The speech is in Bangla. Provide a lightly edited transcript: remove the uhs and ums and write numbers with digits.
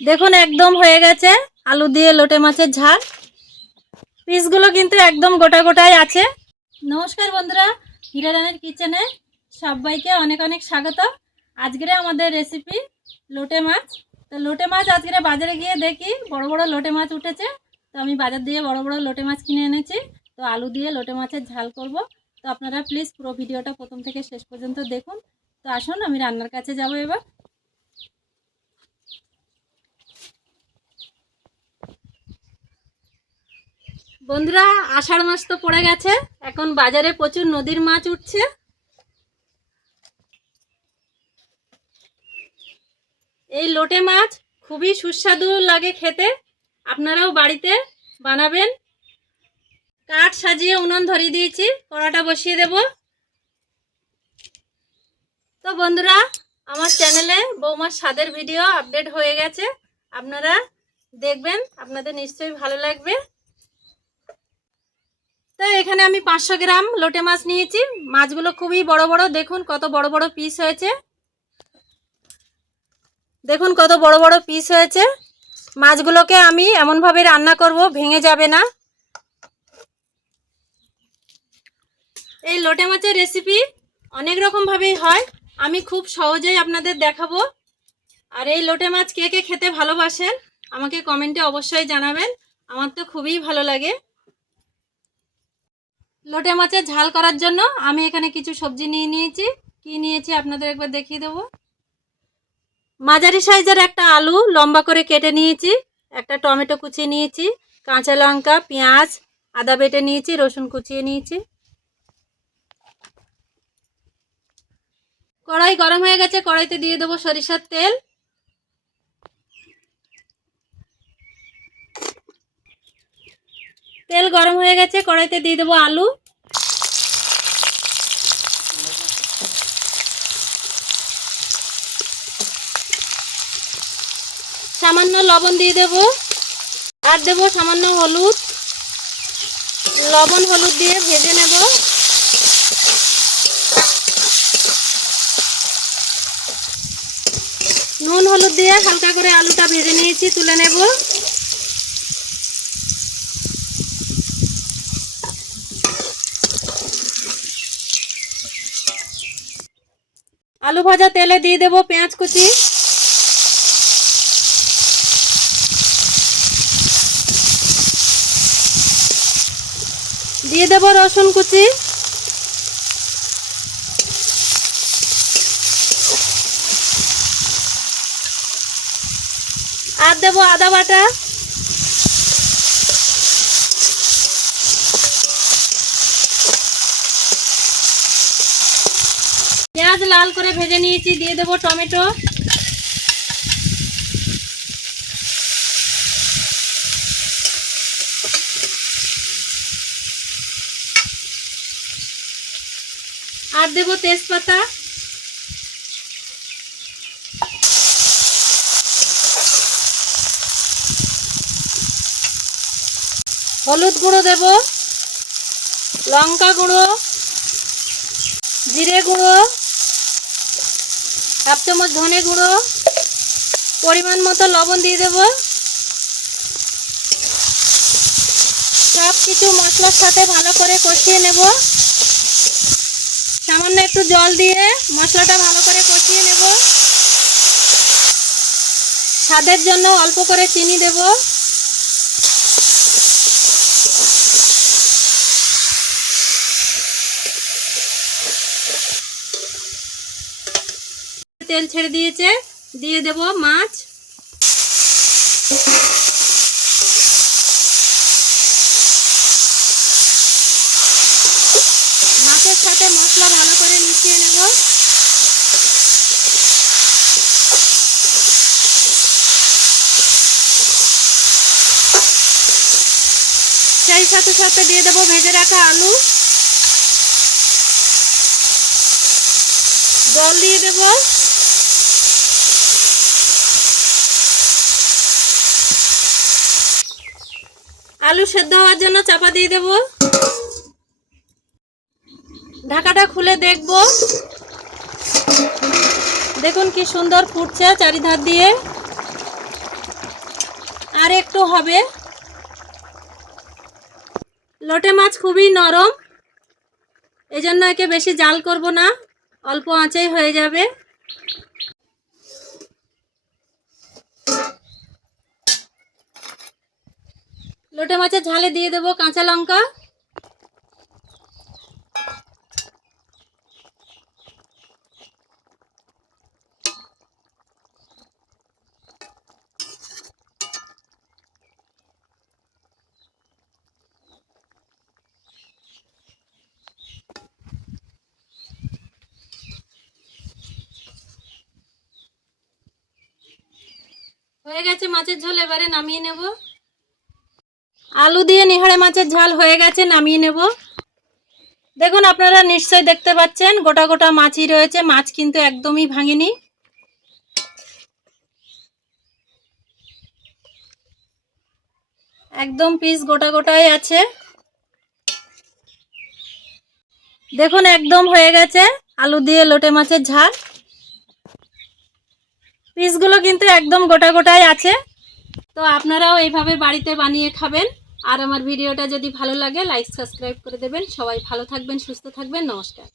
দেখুন একদম হয়ে গেছে আলু দিয়ে লোটে মাছের ঝাল। পিসগুলো কিন্তু একদম গোটা গোটাই আছে। নমস্কার বন্ধুরা, হীরা রানীর কিচেনে সবাইকে অনেক অনেক স্বাগত। আজকের আমাদের রেসিপি লোটে মাছ। তো লোটে মাছ আজকে বাজারে গিয়ে দেখি বড় বড় লোটে মাছ উঠেছে। তো আমি বাজার দিয়ে বড় বড় লোটে মাছ কিনে এনেছি। তো আলু দিয়ে লোটে মাছের ঝাল করব। তো আপনারা প্লিজ পুরো ভিডিওটা প্রথম থেকে শেষ পর্যন্ত দেখুন। তো আসুন আমি রান্নার কাছে যাব এবার। বন্ধুরা, আষাঢ় মাস তো পড়ে গেছে, এখন বাজারে প্রচুর নদীর মাছ উঠছে। এই লোটে মাছ খুবই সুস্বাদু লাগে খেতে, আপনারাও বাড়িতে বানাবেন। কাঠ সাজিয়ে উনুন ধরিয়ে দিয়েছি, কড়াটা বসিয়ে দেব। তো বন্ধুরা, আমার চ্যানেলে বৌমার স্বাদের ভিডিও আপডেট হয়ে গেছে, আপনারা দেখবেন, আপনাদের নিশ্চয়ই ভালো লাগবে। তো এখানে আমি 500 গ্রাম লোটে মাছ নিয়েছি। মাছগুলো খুবই বড় বড়, দেখুন কত বড় বড় পিস হয়েছে। দেখুন কত বড় বড় পিস হয়েছে। মাছগুলোকে আমি এমনভাবে রান্না করব ভেঙে যাবে না। এই লোটে মাছের রেসিপি অনেক রকমভাবেই হয়, আমি খুব সহজেই আপনাদের দেখাবো। আর এই লোটে মাছ কে কে খেতে ভালোবাসেন আমাকে কমেন্টে অবশ্যই জানাবেন, আমার তো খুবই ভালো লাগে। লোটে মাছের ঝাল করার জন্য আমি এখানে কিছু সবজি নিয়ে নিয়েছি। কি নিয়েছি আপনাদের একবার দেখিয়ে দেবো। মাঝারি সাইজের একটা আলু লম্বা করে কেটে নিয়েছি, একটা টমেটো কুচিয়ে নিয়েছি, কাঁচা লঙ্কা, পেঁয়াজ, আদা বেটে নিয়েছি, রসুন কুচিয়ে নিয়েছি। কড়াই গরম হয়ে গেছে, কড়াইতে দিয়ে দেবো সরিষার তেল। তেল গরম হয়ে গেছে, কড়াইতে দিয়ে দেবো আলু। সামান্য লবণ দিয়ে দেব, আর দেবো সামান্য হলুদ। লবণ হলুদ দিয়ে ভেজে নেব। নুন হলুদ দিয়ে হালকা করে আলুটা ভেজে নিয়েছি, তুলে নেব। আলু ভাজা তেলে দিয়ে দেব পেঁয়াজ কুচি, দিয়ে দেব রসুন কুচি, আর দেব আদা বাটা। পেঁয়াজ লাল করে ভেজে নিয়েছি, দিয়ে দেব টমেটো। আর দেব তেজপাতা। হলুদ গুঁড়ো দেব, লঙ্কা গুঁড়ো, জিরে গুঁড়ো, হাফ চামচ ধনে গুঁড়ো, পরিমাণ মতো লবণ দিয়ে দেব। সব কিছু মশলার সাথে ভালো করে কষিয়ে নেব। সামান্য একটু জল দিয়ে মশলাটা ভালো করে কষিয়ে নেব। স্বাদের জন্য অল্প করে চিনি দেব। তেল ছেড়ে দিয়েছে, দিয়ে দেব মাছ। মাছের সাথে মশলা ভালো করে মিশিয়ে নেব। সেই সাথে সাথে দিয়ে দেব ভেজে রাখা আলু। জল দিয়ে দেব। আলু সেদ্ধ হওয়ার জন্য চাপা দিয়ে দেব। ঢাকাটা খুলে দেখব। দেখুন কি সুন্দর ফুটছে চারিধার দিয়ে। আর একটু হবে। লোটে মাছ খুবই নরম, এজন্য একে বেশি জাল করব না, অল্প আঁচেই হয়ে যাবে। লোটে মাছের ঝালে দিয়ে দেবো কাঁচা লঙ্কা, হয়ে গেছে মাছের ঝোল, এবারে নামিয়ে নেব। আলু দিয়ে নিহারে মাছের ঝাল হয়ে গেছে, নামিয়ে নেব। দেখুন আপনারা নিশ্চয়ই দেখতে পাচ্ছেন গোটা গোটা মাছই রয়েছে, মাছ কিন্তু একদমই ভাঙেনি। একদম পিস গোটা গোটাই আছে। দেখুন একদম হয়ে গেছে আলু দিয়ে লোটে মাছের ঝাল। পিসগুলো কিন্তু একদম গোটা গোটাই আছে। তো আপনারাও এইভাবে বাড়িতে বানিয়ে খাবেন। আর আমার ভিডিওটা যদি ভালো লাগে লাইক সাবস্ক্রাইব করে দেবেন। সবাই ভালো থাকবেন, সুস্থ থাকবেন। নমস্কার।